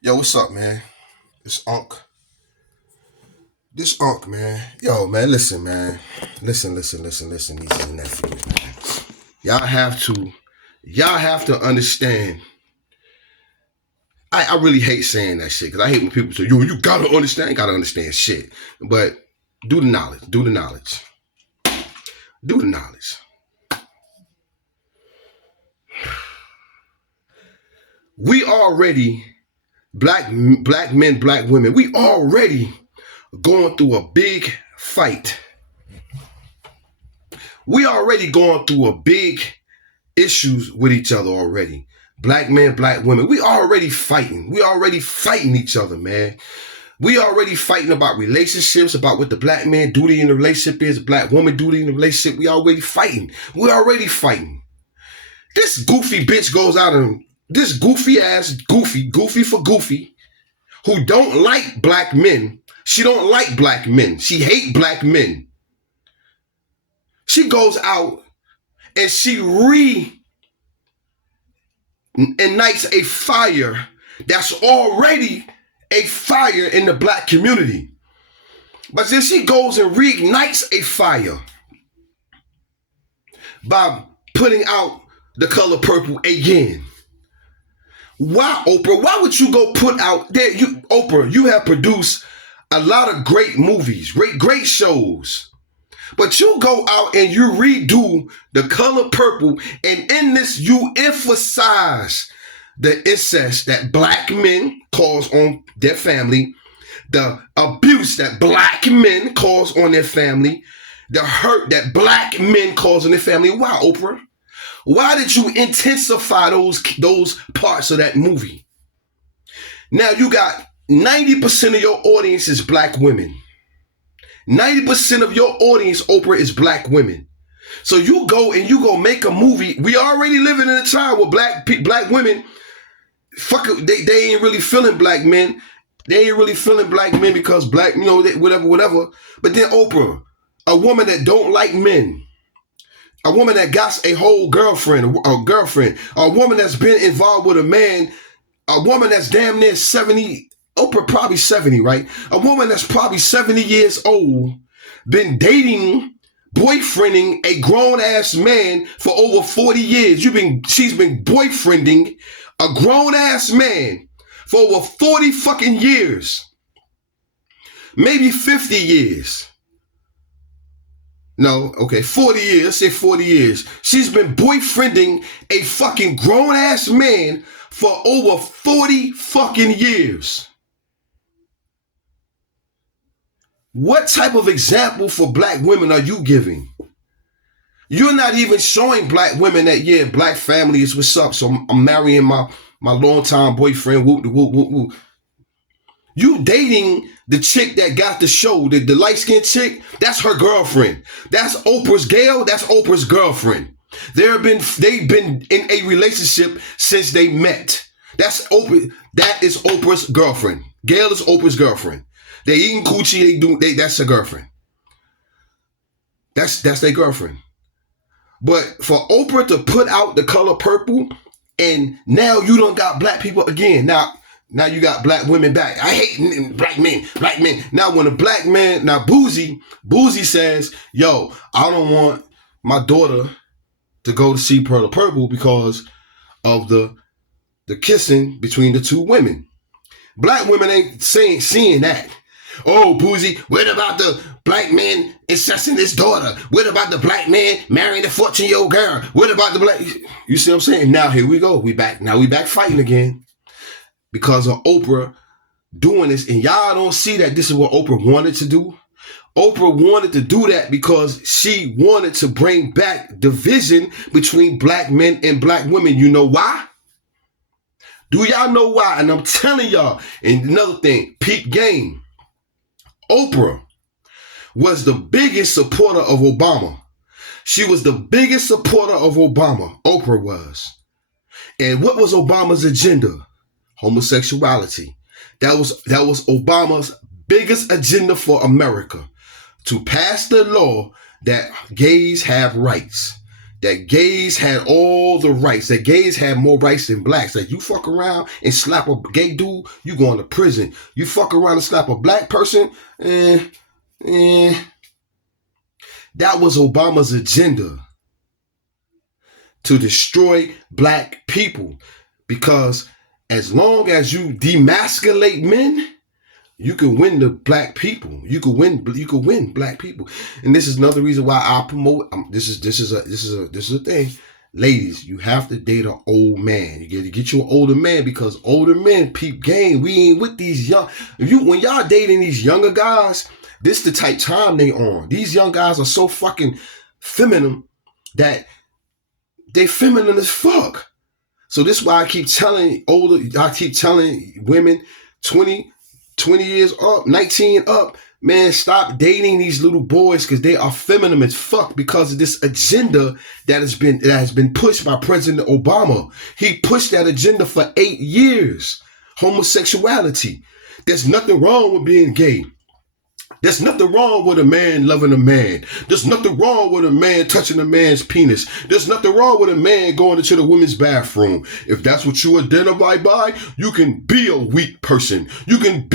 Yo, what's up, man? This Unk. This Unk, man. Yo, man, listen, man. Listen, nieces and nephews, man. Y'all have to, y'all have to understand. I really hate saying that shit because I hate when people say, yo, you gotta understand, shit. But do the knowledge, do the knowledge. We already, black men, black women, we already going through a big fight. We already going through a big issues with each other already. Black men, black women, we already fighting. We already fighting each other, man. We already fighting about relationships, about what the black man duty in the relationship is, the black woman duty in the relationship. We already fighting. We already fighting. This goofy bitch goes out and this goofy ass, goofy for goofy, who don't like black men. She don't like black men. She hate black men. She goes out and she ignites a fire that's already a fire in the black community. But then she goes and reignites a fire by putting out the color purple again. Why, Oprah? Why would you go put out there? Oprah, you have produced a lot of great movies, great shows. But you go out and you redo the color purple, and in this you emphasize the incest that black men cause on their family, the abuse that black men cause on their family, the hurt that black men cause on their family. Why, Oprah? Why did you intensify those parts of that movie? Now you got 90% of your audience is black women. 90% of your audience, Oprah, is black women. So you go and you go make a movie. We already living in a time where black women, they ain't really feeling black men. They ain't really feeling black men because black, whatever. But then Oprah, a woman that don't like men, a woman that got a whole girlfriend, a woman that's been involved with a man, a woman that's damn near 70, Oprah probably 70, right? A woman that's probably 70 years old, been dating, boyfriending a grown ass man for over 40 years. She's been boyfriending a grown ass man for over 40 fucking years. Maybe 50 years. No, okay, 40 years. Let's say 40 years. She's been boyfriending a fucking grown ass man for over 40 fucking years. What type of example for black women are you giving? You're not even showing black women that, yeah, black family is what's up. So I'm marrying my longtime boyfriend. Whoop, whoop, whoop, whoop. You dating the chick that got the show, the light-skinned chick, that's her girlfriend. That's Oprah's Gail, that's Oprah's girlfriend. They've been in a relationship since they met. That is Oprah's girlfriend. Gail is Oprah's girlfriend. They eating coochie, that's her girlfriend. That's their girlfriend. But for Oprah to put out the color purple, and now you don't got black people again. Now you got black women back. I hate black men. Now when a black man, now Boozy says, yo, I don't want my daughter to go to see Pearl of Purple because of the kissing between the two women. Black women ain't seeing that. Oh, Boozy, what about the black man incesting his daughter? What about the black man marrying the 14-year-old girl? What about the black... You see what I'm saying? Now here we go. We back fighting again. Because of Oprah doing this, and y'all don't see that this is what Oprah wanted to do. Oprah wanted to do that because she wanted to bring back division between black men and black women. You know why? Do y'all know why? And I'm telling y'all, and another thing, peep game. Oprah was the biggest supporter of Obama. She was the biggest supporter of Obama. Oprah was. And what was Obama's agenda? Homosexuality. That was Obama's biggest agenda for America, to pass the law that gays have rights. that gays had all the rights, that gays had more rights than blacks. Like, you fuck around and slap a gay dude, you going to prison. You fuck around and slap a black person, that was Obama's agenda, to destroy black people. Because as long as you demasculate men, you can win the black people. You can win black people. And this is another reason why I promote. This is a thing. Ladies, you have to date an old man. You get you an older man, because older men peep game. We ain't with these young. When y'all dating these younger guys, this the type time they on. These young guys are so fucking feminine that they feminine as fuck. So this is why I keep telling women 20 years up, 19 up, man, stop dating these little boys, because they are feminine as fuck because of this agenda that has been pushed by President Obama. He pushed that agenda for 8 years. Homosexuality. There's nothing wrong with being gay. There's nothing wrong with a man loving a man. There's nothing wrong with a man touching a man's penis. There's nothing wrong with a man going into the women's bathroom. If that's what you identify by, you can be a weak person. You can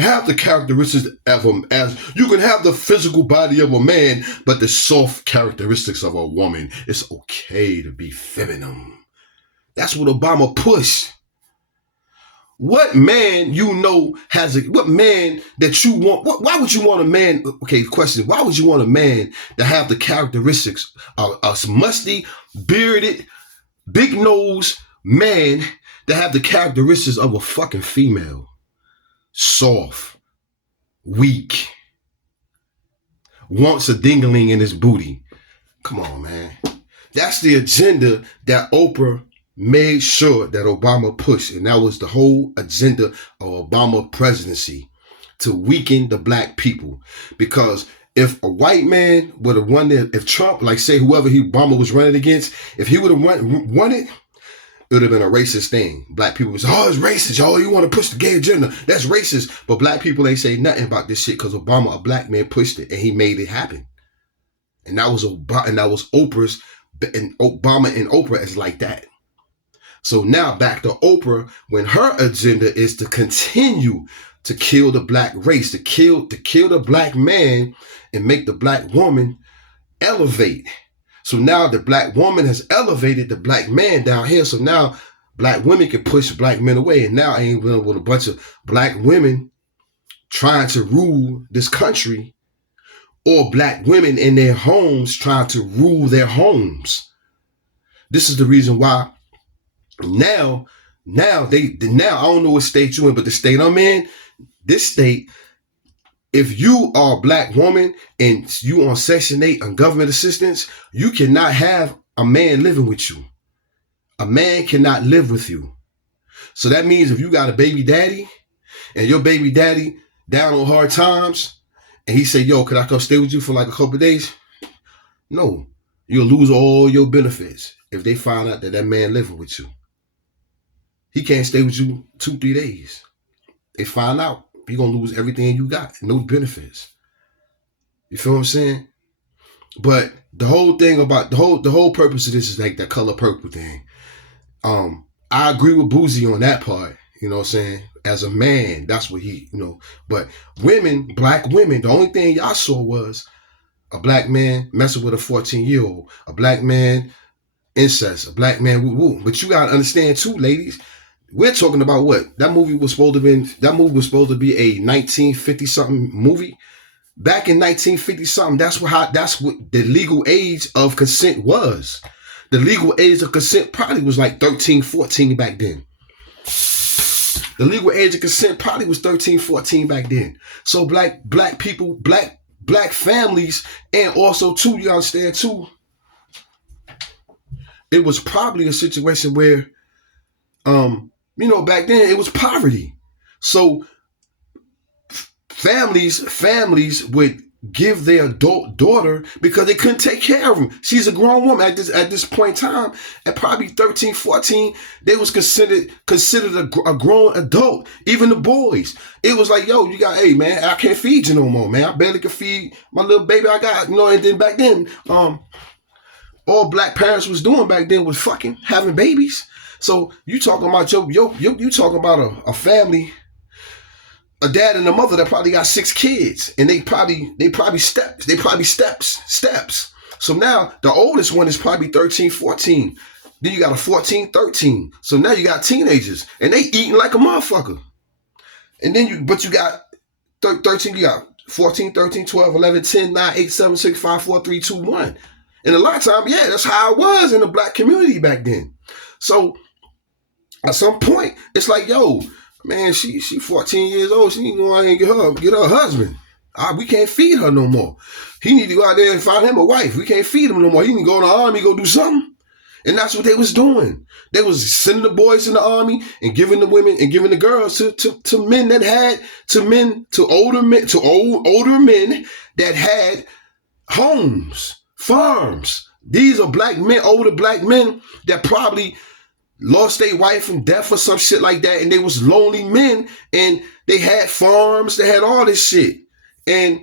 have the characteristics of him, as you can have the physical body of a man, but the soft characteristics of a woman. It's okay to be feminine. That's what Obama pushed. What man what man that you want? Why would you want a man? Okay, question. Why would you want a man to have the characteristics of a musty, bearded, big nose man that have the characteristics of a fucking female? Soft, weak, wants a dingling in his booty. Come on, man. That's the agenda that Oprah made sure that Obama pushed, and that was the whole agenda of Obama presidency, to weaken the black people. Because if a white man would have won it, if Trump, like say whoever Obama was running against, if he would have won it, it would have been a racist thing. Black people would say, oh, it's racist. Oh, you want to push the gay agenda. That's racist. But black people ain't say nothing about this shit because Obama, a black man, pushed it and he made it happen. And that was Oprah's, and Obama and Oprah is like that. So now back to Oprah, when her agenda is to continue to kill the black race, to kill the black man and make the black woman elevate. So now the black woman has elevated the black man down here. So now black women can push black men away. And now I ain't dealing with a bunch of black women trying to rule this country, or black women in their homes trying to rule their homes. This is the reason why now I don't know what state you're in, but the state I'm in, this state, if you are a black woman and you on Section 8 on government assistance, you cannot have a man living with you. A man cannot live with you. So that means if you got a baby daddy and your baby daddy down on hard times and he say, yo, could I come stay with you for like a couple of days? No, you'll lose all your benefits if they find out that man living with you. He can't stay with you 2-3 days. They find out, you're going to lose everything you got. No benefits. You feel what I'm saying? But the whole thing about the whole purpose of this is like that color purple thing. I agree with Boozy on that part. You know what I'm saying? As a man, that's what he, But women, black women, the only thing y'all saw was a black man messing with a 14-year-old. A black man incest. A black man woo-woo. But you got to understand too, ladies, we're talking about what? That movie was supposed to be a 1950-something movie. Back in 1950-something, that's what the legal age of consent was. The legal age of consent probably was like 13, 14 back then. The legal age of consent probably was 13, 14 back then. So black people, black families, and also too, you understand too, it was probably a situation where back then it was poverty. So families would give their adult daughter because they couldn't take care of them. She's a grown woman at this point in time. At probably 13, 14, they was considered a grown adult. Even the boys. It was like, yo, hey man, I can't feed you no more, man. I barely can feed my little baby I got, and then back then, all black parents was doing back then was fucking having babies. So you talking about you talking about a family, a dad and a mother that probably got 6 kids, and they probably steps. So now the oldest one is probably 13, 14. Then you got a 14, 13. So now you got teenagers, and they eating like a motherfucker. And then you got 13, you got 14, 13, 12, 11, 10, 9, 8, 7, 6, 5, 4, 3, 2, 1. And a lot of time, yeah, that's how it was in the black community back then. So at some point, it's like, yo, man, she 14 years old. She need to go out and get her husband. We can't feed her no more. He need to go out there and find him a wife. We can't feed him no more. He need to go in the army, go do something. And that's what they was doing. They was sending the boys in the army and giving the women and giving the girls to men that had older men that had homes, farms. These are black men, older black men that probably lost their wife from death or some shit like that, and they was lonely men, and they had farms, they had all this shit, and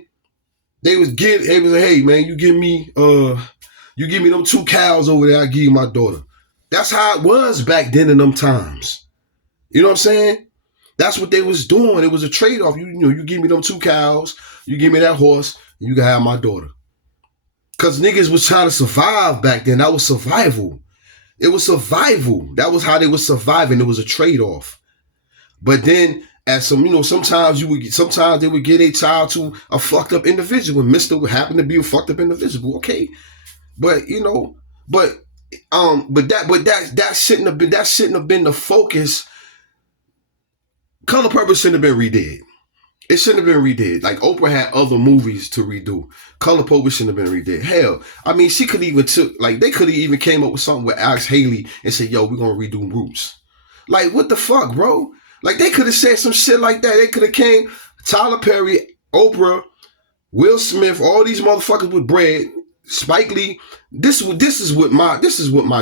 they was like, hey man, you give me them 2 cows over there, I give you my daughter. That's how it was back then in them times. You know what I'm saying? That's what they was doing. It was a trade-off. You give me them 2 cows, you give me that horse, and you can have my daughter. Cause niggas was trying to survive back then. That was survival. It was survival. That was how they was surviving. It was a trade-off. But then sometimes they would get a child to a fucked up individual, and Mr. would happen to be a fucked up individual. Okay. But that shouldn't have been the focus. Color Purple shouldn't have been redid. It shouldn't have been redid. Like Oprah had other movies to redo. Color Purple shouldn't have been redid. Hell, I mean, they could have even came up with something with Alex Haley and said, yo, we're gonna redo Roots. Like, what the fuck, bro? Like, they could have said some shit like that. They could have came, Tyler Perry, Oprah, Will Smith, all these motherfuckers with bread, Spike Lee. This is what my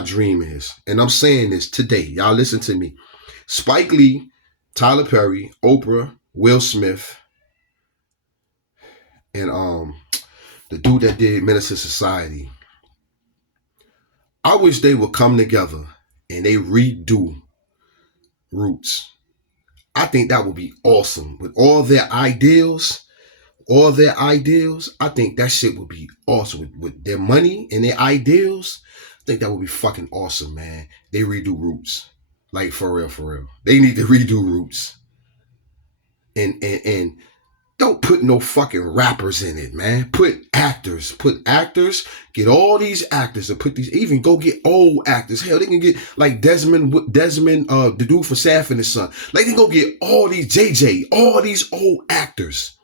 dream is. And I'm saying this today. Y'all listen to me. Spike Lee, Tyler Perry, Oprah, Will Smith, and the dude that did Menace to Society. I wish they would come together and they redo Roots. I think that would be awesome. With all their ideals, I think that shit would be awesome. With their money and their ideals, I think that would be fucking awesome, man. They redo Roots. Like, for real. They need to redo Roots. And don't put no fucking rappers in it, man. Put actors, get all these actors and even go get old actors. Hell, they can get like Desmond, the dude for Sanford and Son. Like, they can go get all these JJ, all these old actors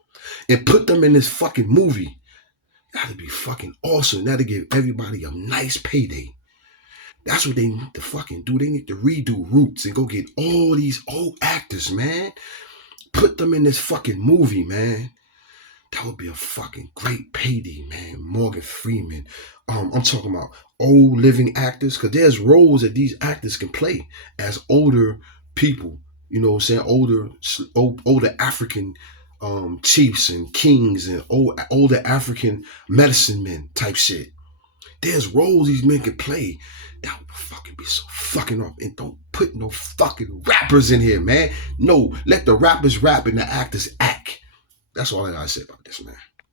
and put them in this fucking movie. That'd be fucking awesome. That'd give everybody a nice payday. That's what they need to fucking do. They need to redo Roots and go get all these old actors, man. Put them in this fucking movie, man. That would be a fucking great payday, man. Morgan Freeman. I'm talking about old living actors, because there's roles that these actors can play as older people. You know what I'm saying? Older African chiefs and kings and older African medicine men type shit. There's roles these men can play. That would fucking be so fucking off. And don't put no fucking rappers in here, man. No, let the rappers rap and the actors act. That's all I gotta say about this, man.